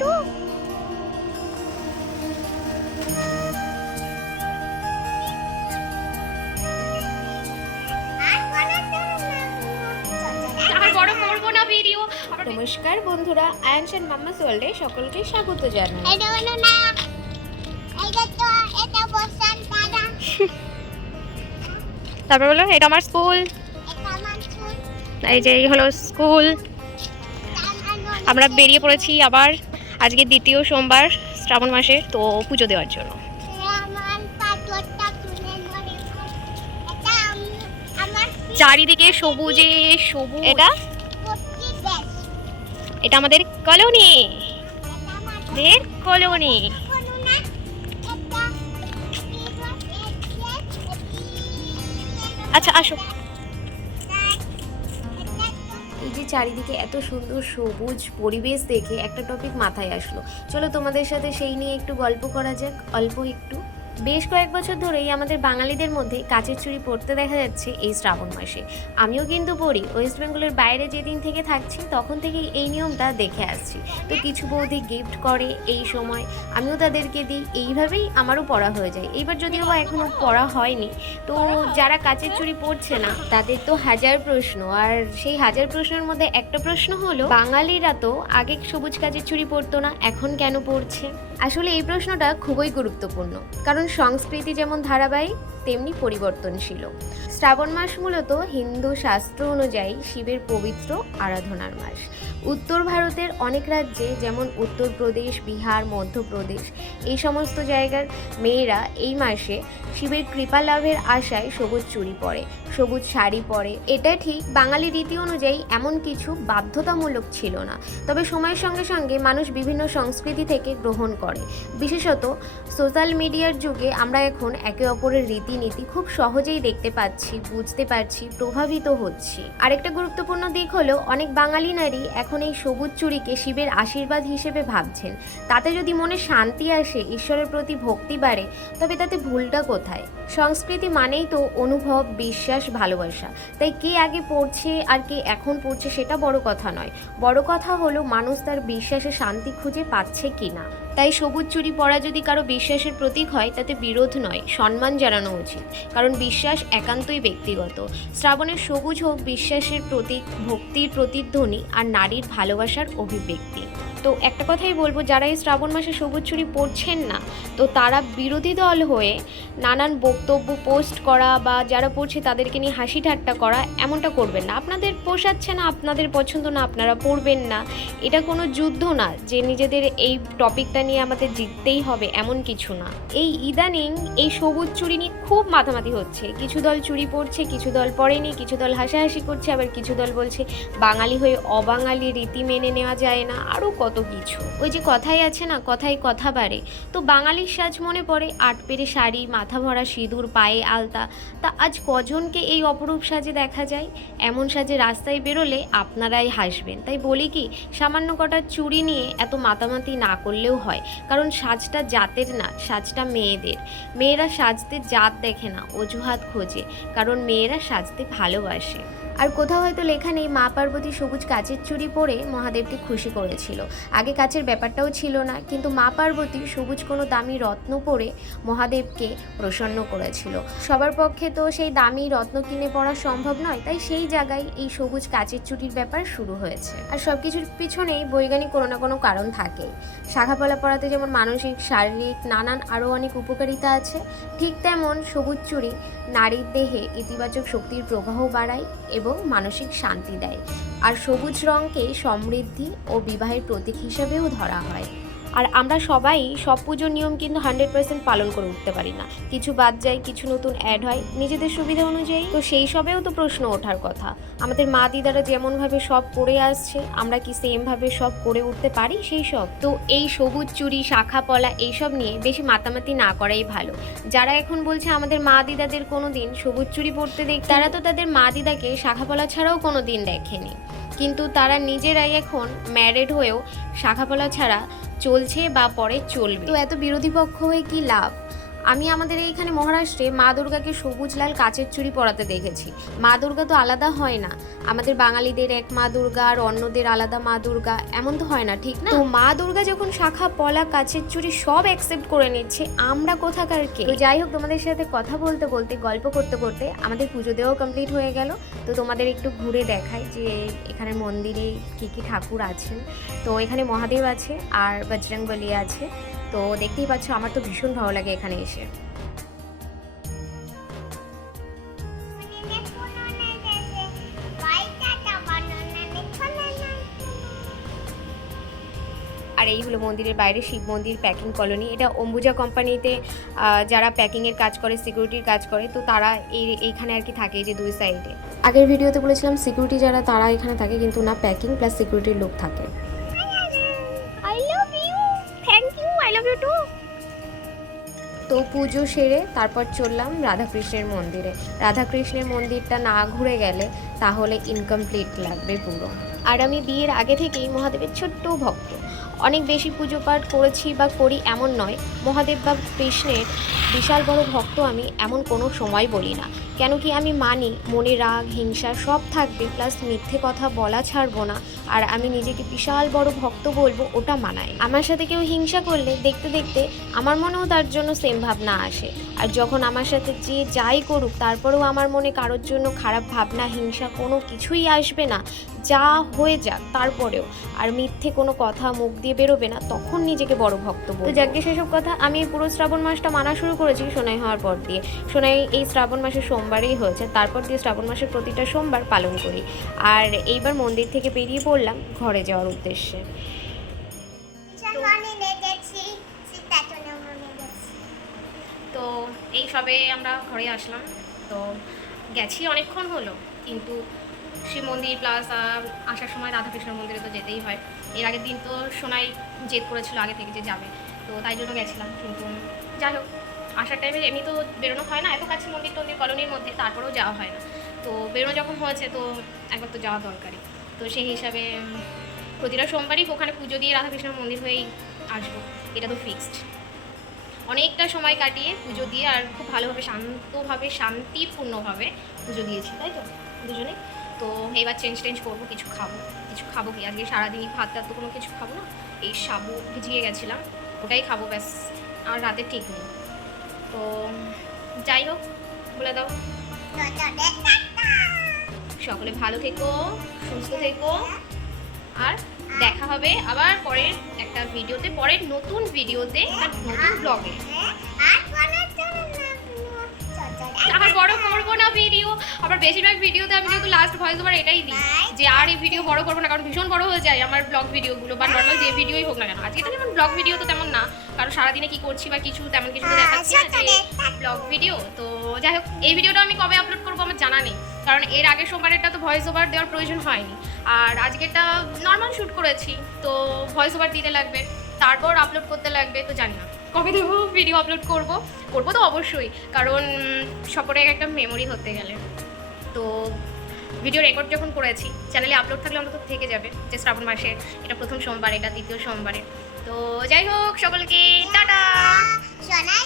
একটু আর বড় করব না ভিডিও। নমস্কার বন্ধুরা আয়ানস এন্ড মাম্মাস ওয়ার্ল্ডে সকলকে স্বাগত জানাই। এটা বলো না এটা তো এটা বসান দাদা তারপর বলো এটা আমার স্কুল। এটা আমার চুল এই যে এই হলো স্কুল। আমরা বেরিয়ে পড়েছি আবার। আজকে দ্বিতীয় সোমবার শ্রাবণ মাসে তো পুজো দেওয়ার জন্য। চারিদিকে সবুজে সবুজ। এটা? এটা আমাদের কলোনি। দের কলোনি। আচ্ছা আসো। এই যে চারিদিকে এত সুন্দর সবুজ পরিবেশ দেখে একটা টপিক মাথায় আসলো। চলো তোমাদের সাথে সেই নিয়ে একটু গল্প করা যাক, অল্প একটু। বেশ কয়েক বছর ধরেই আমাদের বাঙালিদের মধ্যে কাচের চুড়ি পড়তে দেখা যাচ্ছে এই শ্রাবণ মাসে। আমিও কিন্তু পড়ি। ওয়েস্ট বেঙ্গলের বাইরে যেদিন থেকে থাকছি, তখন থেকেই এই নিয়মটা দেখে আসছি। তো কিছু বৌদি গিফট করে এই সময়, আমিও তাদেরকে দিই। এইভাবেই আমারও পড়া হয়ে যায়। এইবার যদিও বা এখনও পড়া হয়নি, তো যারা কাচের চুড়ি পড়ছে না, তাদের তো হাজার প্রশ্ন। আর সেই হাজার প্রশ্নের মধ্যে একটা প্রশ্ন হলো, বাঙালিরা তো আগে সবুজ কাচের চুড়ি পরতো না, এখন কেন পড়ছে? আসলে এই প্রশ্নটা খুবই গুরুত্বপূর্ণ। কারণ সংস্কৃতি যেমন ধারাবাহিক তেমনি পরিবর্তনশীল শ্রাবণ মাস মূলত হিন্দু শাস্ত্র অনুযায়ী শিবের পবিত্র আরাধনার মাস। উত্তর ভারতের অনেক রাজ্যে যেমন উত্তরপ্রদেশ, বিহার, মধ্যপ্রদেশ, এই সমস্ত জায়গার মেয়েরা এই মাসে শিবের কৃপা লাভের আশায় সবুজ চুড়ি পরে, সবুজ শাড়ি পরে। এটা ঠিক বাঙালি রীতি অনুযায়ী এমন কিছু বাধ্যতামূলক ছিল না। তবে সময়ের সঙ্গে সঙ্গে মানুষ বিভিন্ন সংস্কৃতি থেকে গ্রহণ করে। বিশেষত সোশ্যাল মিডিয়ার যুগে আমরা এখন একে অপরের রীতিনীতি খুব সহজেই দেখতে পাচ্ছি, বুঝতে পারছি, প্রভাবিত হচ্ছি। আরেকটা গুরুত্বপূর্ণ দিক হলো, অনেক বাঙালি নারী এখন এই সবুজ চুরিকে শিবের আশীর্বাদ হিসেবে ভাবছেন। তাতে যদি মনে শান্তি আসে, ঈশ্বরের প্রতি ভক্তি বাড়ে, তবে তাতে ভুলটা কোথায়? সংস্কৃতি মানেই তো অনুভব, বিশ্বাস, ভালোবাসা। তাই কে আগে পড়ছে আর কে এখন পড়ছে সেটা বড় কথা নয়। বড় কথা হলো, মানুষ তার বিশ্বাসে শান্তি খুঁজে পাচ্ছে কিনা। তাই সবুজ চুরি পরা যদি কারও বিশ্বাসের প্রতীক হয়, তাতে বিরোধ নয়, সম্মান জানানো উচিত। কারণ বিশ্বাস একান্তই ব্যক্তিগত। শ্রাবণের সবুজ হোক, বিশ্বাসের প্রতীক, ভক্তির প্রতিধ্বনি আর নারীর ভালোবাসার অভিব্যক্তি। তো একটা কথাই বলব, যারা এই শ্রাবণ মাসে সবুজ চুরি পড়ছেন না, তো তারা বিরোধী দল হয়ে নানান বক্তব্য পোস্ট করা বা যারা পড়ছে তাদেরকে নিয়ে হাসি ঠাট্টা করা এমনটা করবেন না। আপনাদের পোষাচ্ছে না, আপনাদের পছন্দ না, আপনারা পড়বেন না। এটা কোনো যুদ্ধ না যে নিজেদের এই টপিকটা নিয়ে আমাদের জিততেই হবে এমন কিছু না। এই ইদানিং এই সবুজ চুরি নিয়ে খুব মাথামাতি হচ্ছে। কিছু দল চুরি পড়ছে কিছু দল পড়েনি কিছু দল হাসাহাসি করছে, আবার কিছু দল বলছে বাঙালি হয়ে অবাঙালি রীতি মেনে নেওয়া যায় না। আরও কত কিছু। ওই যে কথাই আছে না, কথাই কথা বাড়ে। তো বাঙালির সাজ মনে পড়ে, আট পেরে শাড়ি, মাথা ভরা সিঁদুর, পায়ে আলতা। তা আজ কজনকে এই অপরূপ সাজে দেখা যায়? এমন সাজে রাস্তায় বেরোলে আপনারাই হাসবেন। তাই বলি কি, সামান্য কটা চুড়ি নিয়ে এত মাতামাতি না করলেও হয়। কারণ সাজটা জাতের না, সাজটা মেয়েদের। মেয়েরা সাজতে জাত দেখে না, অজুহাত খোঁজে। কারণ মেয়েরা সাজতে ভালোবাসে। আর কোথাও হয়তো লেখা নেই, মা পার্বতী সবুজ কাচের চুড়ি পরে মহাদেবকে খুশি করেছিল। আগে কাচের ব্যাপারটাও ছিল না, কিন্তু মা পার্বতী সবুজ কোনো দামি রত্ন পরে মহাদেবকে প্রসন্ন করেছিল। সবার পক্ষে তো সেই দামি রত্ন কিনে পড়া সম্ভব নয়, তাই সেই জায়গায় এই সবুজ কাচের চুটির ব্যাপার শুরু হয়েছে। আর সব কিছুর পিছনেই বৈজ্ঞানিক কোনো না কোনো কারণ থাকে। শাখাপলা পড়াতে যেমন মানসিক, শারীরিক, নানান আরও অনেক উপকারিতা আছে, ঠিক তেমন সবুজ চুড়ি নারীর দেহে ইতিবাচক শক্তির প্রবাহ বাড়ায় এবং মানসিক শান্তি দেয়। আর সবুজ রঙকে সমৃদ্ধি ও বিবাহের প্রতীক হিসেবেও ধরা হয়। আর আমরা সবাই সব পুজোর নিয়ম কিন্তু হান্ড্রেড পার্সেন্ট পালন করে উঠতে পারি না। কিছু বাদ যায়, কিছু নতুন অ্যাড হয়, নিজেদের সুবিধা অনুযায়ী। তো সেই সবেও তো প্রশ্ন ওঠার কথা। আমাদের মা দিদারা যেমনভাবে সব করে আসছে, আমরা কি সেমভাবে সব করে উঠতে পারি সেই সব? তো এই সবুজ চুরি, শাখা পলা এইসব নিয়ে বেশি মাতামাতি না করাই ভালো। যারা এখন বলছে আমাদের মা দিদাদের কোনো দিন সবুজ চুরি পড়তে দেখ তারা তো তাদের মা দিদাকে শাখা পলা ছাড়াও কোনো দিন দেখেনি। কিন্তু তারা নিজেরাই এখন ম্যারেড হয়েও শাখাপলা ছাড়া চলছে বা পরে চলবে। তো এত বিরোধী পক্ষ হয়ে কি লাভ? আমি আমাদের এইখানে মহারাষ্ট্রে মা দুর্গাকে সবুজ লাল কাচের চুড়ি পরাতে দেখেছি। মা দুর্গা তো আলাদা হয় না। আমাদের বাঙালিদের এক মা দুর্গা আর অন্যদের আলাদা মা দুর্গা। এমন তো হয় না ঠিক না? তো মা দুর্গা যখন শাখা পলা কাচের চুড়ি সব অ্যাকসেপ্ট করে নিচ্ছে আমরা কোথাকার কে? তো যাই হোক তোমাদের সাথে কথা বলতে বলতে গল্প করতে করতে আমাদের পুজো দেওয়াও কমপ্লিট হয়ে গেল। তো তোমাদের একটু ঘুরে দেখাই যে এখানে মন্দিরে কী কী ঠাকুর আছেন। তো এখানে মহাদেব আছে আর বজরংবলী আছে। তো দেখতেই পাচ্ছ, আমার তো ভীষণ ভালো লাগে এখানে এসে। আর এই হলো মন্দিরের বাইরে শিব মন্দির প্যাকিং কলোনি এটা অম্বুজা কোম্পানিতে যারা প্যাকিংয়ের কাজ করে সিকিউরিটির কাজ করে, তো তারা এই, এইখানে আর কি থাকে এই যে দুই সাইডে আগের ভিডিওতে বলেছিলাম সিকিউরিটি যারা, তারা এখানে থাকে, কিন্তু না প্যাকিং প্লাস সিকিউরিটির লোক থাকে। তো পুজো সেরে তারপর চললাম রাধাকৃষ্ণের মন্দিরে। রাধাকৃষ্ণের মন্দিরটা না ঘুরে গেলে তাহলে ইনকমপ্লিট লাগবে পুরো। আর আমি বিয়ের আগে থেকেই মহাদেবের ছোট্ট ভক্ত। অনেক বেশি পুজো পাঠ করেছি বা করি এমন নয়। মহাদেব বা কৃষ্ণের বিশাল বড় ভক্ত আমি, এমন কোনো সময় বলি না। কেন কি আমি মানি, মনে রাগ, হিংসা সব থাকবে প্লাস মিথ্যে কথা বলা ছাড়বো না। আর আমি নিজেকে বিশাল বড় ভক্ত বলব, ওটা মানায়। আমার সাথে কেউ হিংসা করলে, দেখতে দেখতে আমার মনেও তার জন্য সেম ভাবনা আসে। আর যখন আমার সাথে যে যাই করুক, তারপরেও আমার মনে কারোর জন্য খারাপ ভাবনা, হিংসা কোনো কিছুই আসবে না। যা হয়ে যাক তারপরেও। আর মিথ্যে কোনো কথা মুখ দিয়ে বেরোবে না তখন নিজেকে বড় ভক্ত বলব। তো যাকে সেসব কথা আমি পুরো শ্রাবণ মাসটা মানা শুরু করেছি সোনাই হওয়ার পর দিয়ে। সোনাই এই শ্রাবণ মাসের সোমবারেই হয়েছে তারপর দিয়ে শ্রাবণ মাসের প্রতিটা সোমবার পালন করি। আর এইবার মন্দির থেকে বেরিয়ে পড়লাম ঘরে যাওয়ার উদ্দেশ্যে। তো এই সবে আমরা ঘরে আসলাম। তো গেছি অনেকক্ষণ হলো কিন্তু শিব মন্দির প্লাস আসার সময় রাধাকৃষ্ণ মন্দিরে তো যেতেই হয়। এর আগের দিন তো সোনাই জেদ করেছিল আগে থেকে যে যাবে। তো তাই জন্য গেছিলাম, কিন্তু যাই হোক, আসার টাইমে এমনি তো বেরোনো হয় না, এত কাছে মন্দির টন্দির কলোনির মধ্যে, তারপরেও যাওয়া হয় না। তো বেরোনো যখন হয়েছে তো একবার তো যাওয়া দরকারই। তো সেই হিসাবে প্রতিটা সোমবারই ওখানে পুজো দিয়ে রাধাকৃষ্ণ মন্দির হয়েই আসব। এটা তো ফিক্সড অনেকটা সময় কাটিয়ে পুজো দিয়ে আর খুব ভালোভাবে শান্তভাবে, শান্তিপূর্ণভাবে পুজো দিয়েছি, তাই তো? দুজনে তো এবার চেঞ্জ টেঞ্জ করব কিছু খাব কিছু খাব কি? আজকে সারাদিনই ভাত টাত তো কোনো কিছু খাব না। এই সাবু ভিজিয়ে গেছিলাম ওটাই খাব ব্যাস আর রাতে ঠিক নেই। তো যাই হোক বলে দাও। সকলে ভালো থেকো সুস্থ থেকো আর দেখা হবে আবার পরের একটা ভিডিওতে পরের নতুন ভিডিওতে একটা নতুন ব্লগে আর আবার বড় আবার বেশিরভাগ ভিডিওতে আমি যেহেতু লাস্ট ভয়েস ওভার এটাই দিই যে আর এই ভিডিও বড় করব না কারণ ভীষণ বড় হয়ে যায় আমার ব্লগ ভিডিওগুলো বা নর্মাল যে ভিডিওই হোক না কেন। আজকে তো যেমন ব্লগ ভিডিও তো তেমন না কারণ সারাদিনে কি করছি বা কিছু তেমন কিছু তো দেখাচ্ছি না যে ব্লগ ভিডিও তো যাই হোক এই ভিডিওটা আমি কবে আপলোড করব আমার জানা নেই কারণ এর আগের সোমবারেরটা তো ভয়েস ওভার দেওয়ার প্রয়োজন হয়নি। আর আজকেরটা নর্মাল শ্যুট করেছি তো ভয়েস ওভার দিতে লাগবে তারপর আপলোড করতে লাগবে তো জানি না। কবে দেবো ভিডিও আপলোড করব? করব তো অবশ্যই কারণ সকলের একটা মেমোরি হতে গেলে। তো ভিডিও রেকর্ড যখন করেছি চ্যানেলে আপলোড থাকলে অন্তত থেকে যাবে যে শ্রাবণ মাসে এটা প্রথম সোমবার এটা দ্বিতীয় সোমবারে। তো যাই হোক সকলকে টাটা! সোনাই